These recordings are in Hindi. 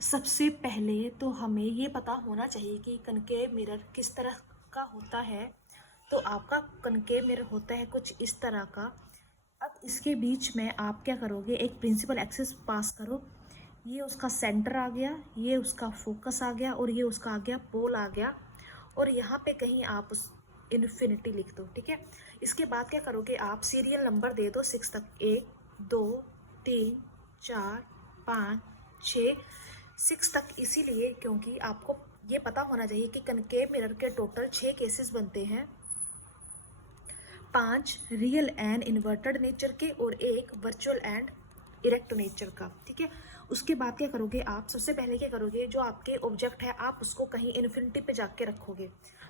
सबसे पहले तो हमें ये पता होना चाहिए कि कनकेव मिरर किस तरह का होता है। तो आपका कनकेव मिरर होता है कुछ इस तरह का। अब इसके बीच में आप क्या करोगे, एक प्रिंसिपल एक्सिस पास करो। ये उसका सेंटर आ गया, ये उसका फोकस आ गया और ये उसका आ गया पोल आ गया। और यहाँ पे कहीं आप उस इन्फिनिटी लिख दो, ठीक है। इसके बाद क्या करोगे, आप सीरियल नंबर दे दो 6 तक, 1 2 3 4 5 6 6 तक, इसीलिए क्योंकि आपको ये पता होना चाहिए कि कनकेव मिरर के टोटल 6 केसेस बनते हैं, 5 रियल एंड इन्वर्टेड नेचर के और 1 वर्चुअल एंड इरेक्ट नेचर का, ठीक है। उसके बाद क्या करोगे आप, सबसे पहले क्या करोगे, जो आपके ऑब्जेक्ट है आप उसको कहीं इन्फिनिटी पे जाके रखोगे।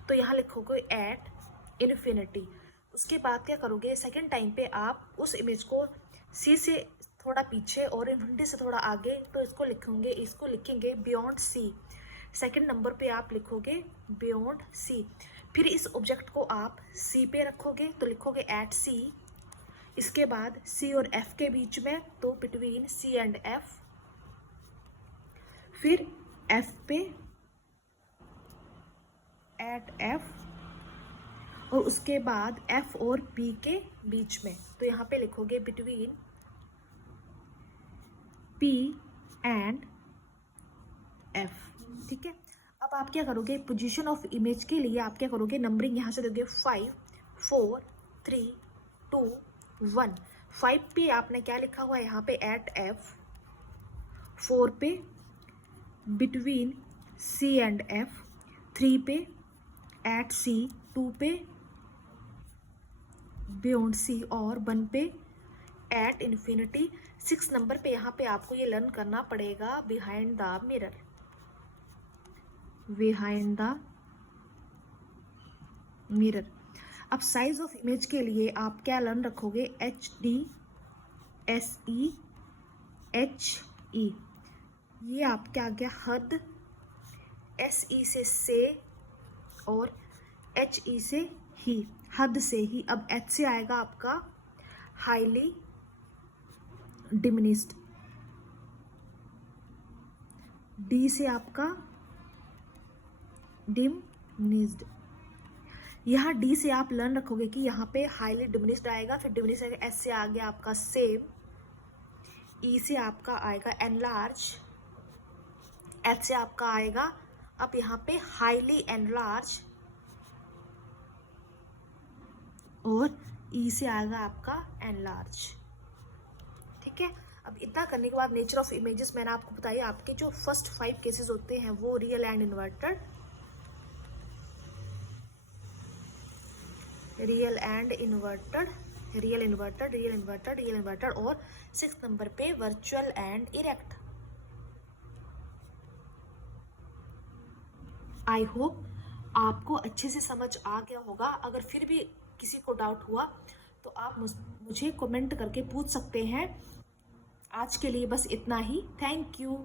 तो यहाँ लिखोगे एट इन्फिनिटी। उसके बाद क्या करोगे, सेकेंड टाइम पे आप उस इमेज को सी से थोड़ा पीछे और इन्फिनिटी से थोड़ा आगे, तो इसको लिखेंगे बियॉन्ड सी। सेकेंड नंबर पे आप लिखोगे बियॉन्ड सी। फिर इस ऑब्जेक्ट को आप सी पे रखोगे तो लिखोगे एट सी। इसके बाद सी और एफ के बीच में तो बिटवीन सी एंड एफ। फिर एफ पे एट एफ, और उसके बाद एफ और पी के बीच में, तो यहाँ पे लिखोगे बिटवीन पी एंड एफ, ठीक है। अब आप क्या करोगे, पोजीशन ऑफ इमेज के लिए आप क्या करोगे, नंबरिंग यहाँ से दोगे 5 4 3 2 1। 5 पे आपने क्या लिखा हुआ है यहाँ पे एट एफ, 4 पे बिटवीन सी एंड एफ, 3 पे एट सी, 2 पे बियॉन्ड सी और 1 पे एट इन्फिनिटी। 6 नंबर पे यहाँ पे आपको ये लर्न करना पड़ेगा behind the mirror, behind the mirror. अब साइज ऑफ इमेज के लिए आप क्या लर्न रखोगे, H D S E H E, ये आपके आ गया हद, एस ई से और एच ई से ही, हद से ही। अब एच से आएगा आपका हाईली डिमिनिस्ड, डी से आपका डिमिनिस्ड। यहाँ डी से आप लर्न रखोगे कि यहाँ पे हाईली डिमिनिस्ड आएगा, फिर डिमिनिस्ड आएगा, एस से आ गया आपका सेम, ई से आपका आएगा एनलार्ज, एच से आपका आएगा अब यहाँ पे हाईली एनलार्ज, और ई से आएगा आपका एनलार्ज, ठीक है। अब इतना करने के बाद नेचर ऑफ इमेजेस मैंने आपको बताया। आपके जो फर्स्ट 5 केसेस होते हैं वो real and inverted, real and inverted, real inverted, real inverted, real inverted, और 6 नंबर पे virtual and erect. I hope आपको अच्छे से समझ आ गया होगा। अगर फिर भी किसी को डाउट हुआ तो आप मुझे कमेंट करके पूछ सकते हैं। आज के लिए बस इतना ही। Thank you.